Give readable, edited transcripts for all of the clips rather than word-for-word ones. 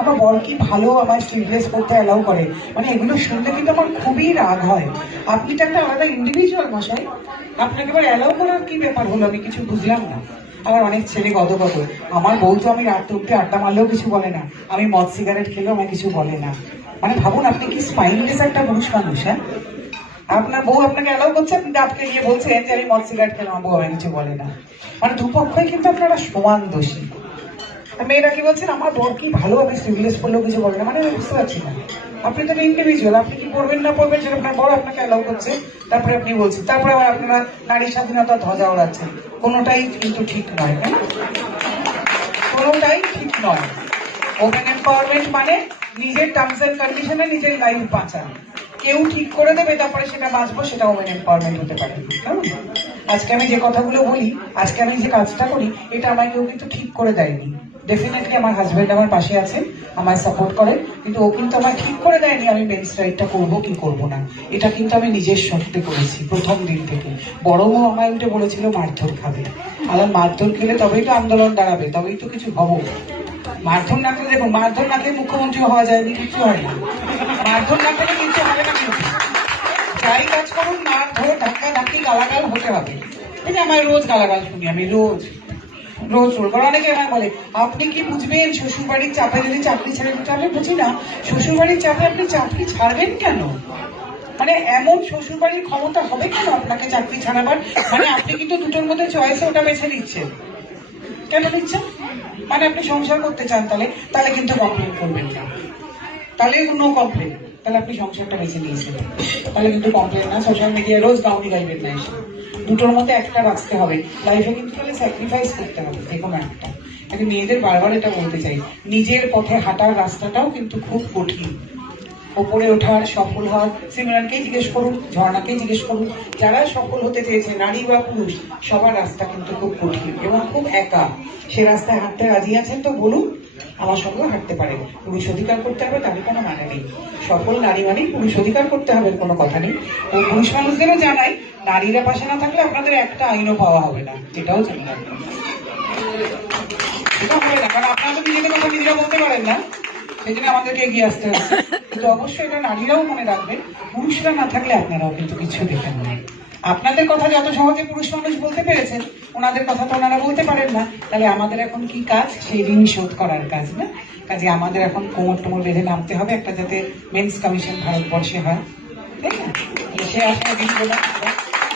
আমার বর কি ভালো আমার স্লিভলেস করতে অ্যালাউ করে, মানে এগুলো শুনলে কিন্তু আমার খুবই রাগ হয়। আপনি তো একটা আলাদা ইন্ডিভিজুয়াল মশাই, আপনাকে এবার অ্যালাউ করার কি ব্যাপার হলো আমি কিছু বুঝলাম না। আবার অনেক ছেলে গদগদ, আমার বউ তো আমি রাত অব্দি আড্ডা মারলেও কিছু বলে না, আমি মদ সিগারেট খেলেও আমায় কিছু বলে না। মানে ভাবুন আপনি কি স্পাইনলেস একটা পুরুষ মানুষ। হ্যাঁ, আপনার বউ আপনাকে অ্যালাউ করছে, আপনি আপনি গিয়ে বলছেন যে আমি মদ সিগারেট খেলাম, আমার বউ আমায় কিছু বলে না। মানে দুপক্ষই কিন্তু আপনারা সমান দোষী। মেয়েরা কি বলছেন আমার বর কি ভালো আমি স্লিভলেস করলেও কিছু বলে না, মানে আমি বুঝতে পারছি না। আপনি তো ইন্ডিভিজুয়াল, আপনি কি করবেন না করবেন সেটা আপনার বড় আপনাকে অ্যালাউ করছে, তারপরে আপনি বলছেন, তারপরে আবার আপনারা নারী স্বাধীনতা ধ্বজা ওড়াচ্ছেন। কোনোটাই কিন্তু ঠিক নয়, তাই না? কোনোটাই ঠিক নয়। ওমেন এম্পাওয়ারমেন্ট মানে নিজের টার্মস এন্ড কন্ডিশনে নিজের লাইফ বাঁচা। কেউ ঠিক করে দেবে তারপরে সেটা বাঁচবো, সেটা ওমেন এম্পাওয়ারমেন্ট হতে পারে। আজকে আমি যে কথাগুলো বলি, আজকে আমি যে কাজটা করি, এটা আমায় কেউ কিন্তু ঠিক করে দেয়নি। ডেফিনেটলি আমার হাজবেন্ড আমার পাশে আছে, আমায় সাপোর্ট করে, কিন্তু ও কিন্তু আমায় ঠিক করে দেয়নি আমি মেন্স রাইটটা করবো কি করবো না। এটা কিন্তু আমি নিজের শক্তি করেছি প্রথম দিন থেকে। বড় বউ আমায় উল্টে বলেছিল মারধর খাবে, আবার মারধর খেলে তবেই তো আন্দোলন দাঁড়াবে, তবেই তো কিছু হবো। মারধর না খেলে দেখো, মারধর না খেলে মুখ্যমন্ত্রী হওয়া যায়নি, কিছু হয় না। মারধর না খেলে কিছু হবে না, কিন্তু যাই কাজ করুন মারধর ধাক্কা ধাক্কি গালাগাল হতে হবে। এই যে আমার রোজ গালাগাল শুনি, আমি রোজ রোজ রোজ অনেকে আমায় বলে আপনি কি বুঝবেন শ্বশুর বাড়ির চাপে যদি চাকরি ছেড়ে দিতে, আমি বুঝি না শ্বশুর বাড়ির চাপে আপনি চাকরি ছাড়বেন কেন। মানে এমন শ্বশুর বাড়ির ক্ষমতা হবে কেন আপনাকে চাকরি ছাড়াবার, মানে আপনি কিন্তু দুটোর মধ্যে চয়েসে ওটা বেছে নিচ্ছেন। কেন নিচ্ছেন? মানে আপনি সংসার করতে চান, তাহলে তাহলে কিন্তু কমপ্লেন করবেন না, তাহলে নো কমপ্লেন, তাহলে আপনি সংসারটা বেছে নিয়েছেন, তাহলে কিন্তু কমপ্লেন না। সোশ্যাল মিডিয়ায় রোজ গাউনি গাইবেন না এসে, দুটোর মধ্যে একটা বাঁচতে হবে লাইফে, কিন্তু তাহলে স্যাক্রিফাইস করতে হবে যে কোনো একটা। কিন্তু মেয়েদের বারবার এটা বলতে চাই, নিজের পথে হাঁটার রাস্তাটাও কিন্তু খুব কঠিন। ওপরে ওঠার সফল হওয়ার, সিমরানকেই জিজ্ঞেস করুন, ঝর্ণাকেই জিজ্ঞেস করুন, যারা সফল হতে চেয়েছে নারী বা পুরুষ, সবার রাস্তা কিন্তু খুব কঠিন এবং খুব একা। সে রাস্তায় হাঁটতে রাজি আছেন তো বলুন, আমার সঙ্গেও হাঁটতে পারে। পুরুষ অধিকার করতে হবে তাদের কোনো মানে নেই, সফল নারী মানেই পুরুষ অধিকার করতে হবে, কোনো কথা নেই। ও পুরুষ মানুষদেরও জানাই, নারীরা পাশে না থাকলে আপনাদের একটা আইনও পাওয়া হবে না, এটাও জেনে রাখবেন। এটা হবে না, কারণ আপনারা তো নিজেদের কথা নিজেরা বলতে পারেন না, সেই জন্য আমাদেরকে এগিয়ে আসতে হবে। কিন্তু অবশ্যই এটা নারীরাও মনে রাখবেন, পুরুষরা না থাকলে আপনারাও কিন্তু কিছু দেখেন না। আপনাদের কথা যত সহজে পুরুষ মানুষ বলতে পেরেছেন, ওনাদের কথা তো ওনারা বলতে পারেন না। তাহলে আমাদের এখন কি কাজ? সেই ঋণ শোধ করার কাজ, না? কাজে আমাদের এখন কোমর টোমর বেঁধে নামতে হবে, একটা যাতে মেন্স কমিশন ভারতবর্ষে হয়, তাই না? সে আসলে দিনগুলো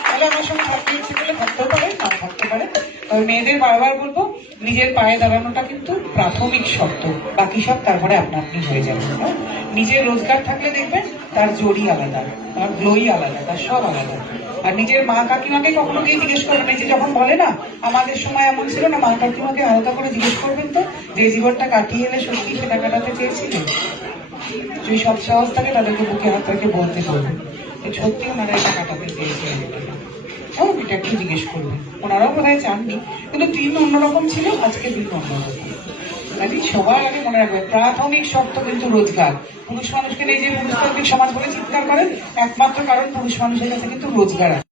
তাহলে আমার সঙ্গে থাকতে ইচ্ছে করলে থাকতেও পারে, না থাকতে পারে। তবে মেয়েদের বারবার বলবো, নিজের পায়ে দাঁড়ানোটা কিন্তু প্রাথমিক শর্ত, বাকি সব তারপরে আপনা আপনি হয়ে যাবে। নিজের রোজগার থাকলে দেখবেন তার জোরই আলাদা, তার গ্লোই আলাদা, তার সব আলাদা। আর নিজের মা কাকিমাকে কখনো গিয়ে জিজ্ঞেস করবেন, যে যখন বলে না আমাদের সময় এমন ছিল না, মা কাকিমাকে হালকা করে জিজ্ঞেস করবেন তো, যে জীবনটা কাটিয়ে এলে সত্যি সেটা কাটাতে চেয়েছিলেন। যদি সব সাহস থাকে তাদেরকে বুকে হাত রেখে বলতে পারবেন সত্যি ওনারা এটা কাটাতে চেয়েছিলেন। এটা একটু জিজ্ঞেস করবেন, ওনারাও বোধহয় চাননি, কিন্তু দিন অন্যরকম ছিল, আজকে দিন অন্যরকম। কাজে সবার আগে মনে রাখবে প্রাথমিক শর্ত কিন্তু রোজগার। পুরুষ মানুষকে এই যে পুরুষতান্ত্রিক সমাজ বলে চিৎকার করেন, একমাত্র কারণ পুরুষ মানুষের কাছে কিন্তু রোজগার আছে।